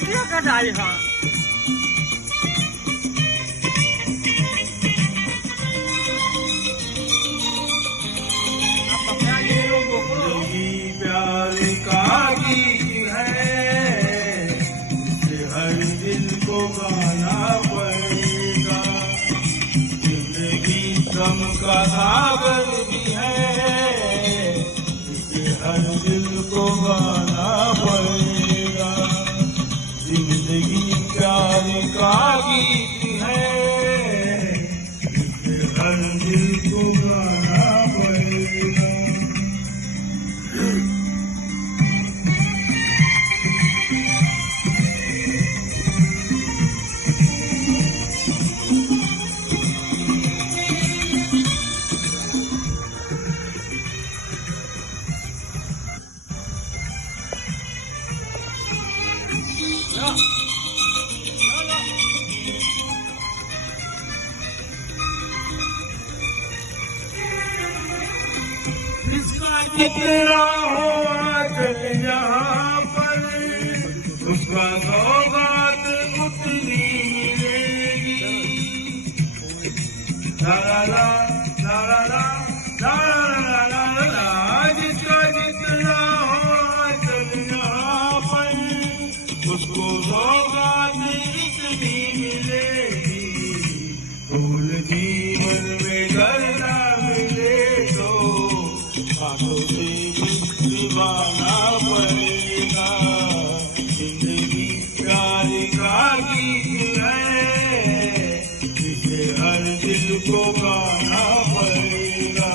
क्या कटाई है प्यार का गीत है, हर दिल को गाना पड़ेगा। जिंदगी गम का सागर भी है, हर दिल को गाना पड़ेगा। जिंदगी प्यार का गीत है, हर दिल को गाना पड़ेगा। जिसका जितना हो आजल यहाँ पर, उसका सौगात उतनी मिलेगी। ला ला ला ला ला ला ला ला ला ला। जिसका जितना हो आजल यहाँ पर, उसको सौगात इतनी मिलेगी। फूल जीवन में करना मिले तो हाथों से निभाना पड़ेगा। जिंदगी प्यार का गीत है, इसे हर दिल को गाना पड़ेगा।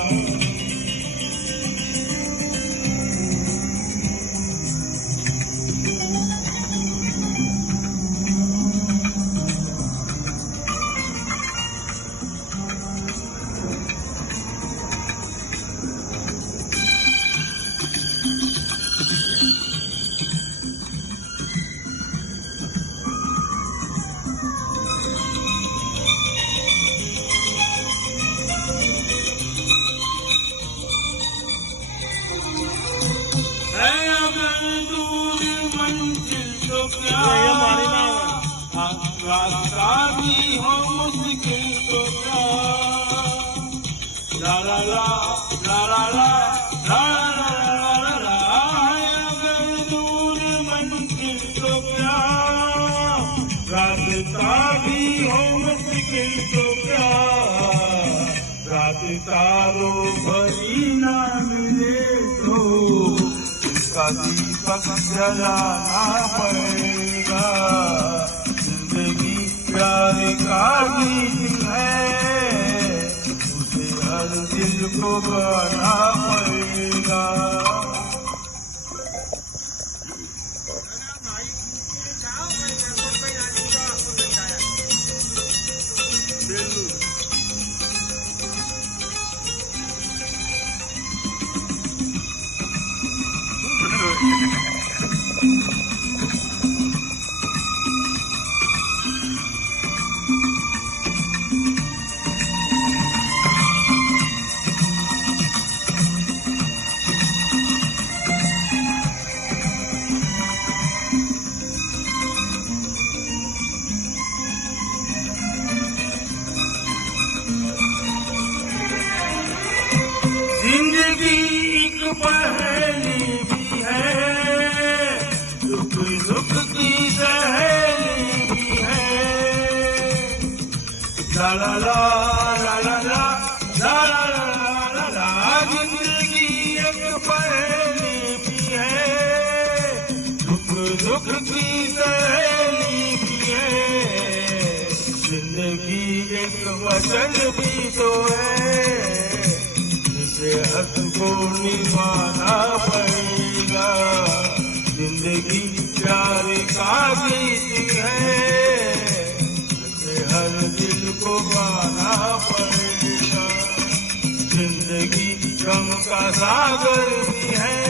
रास्ता भी हो मुश्किल तो क्या। ला ला ला ला ला ला ला ला ला। अगर दूर मंजिल तो क्या, रास्ता भी हो मुश्किल तो क्या। रात तारों भरी ना मिले तो इसका दीपक जलाना पड़ेगा। जिंदगी प्यार का गीत है, उसे हर दिल को गाना पड़ेगा। जिंदगी एक पहेली भी है, सुख सुख की सहेली भी है। ला ला ला ला ला ला ला ला ला ला। जिंदगी एक पहेली भी है, सुख सुख की सहेली भी है। जिंदगी एक वचन भी तो है, हक को निभाना पड़ेगा। जिंदगी प्यार का गीत है, हर दिल को गाना पड़ेगा। जिंदगी गम का सागर भी है,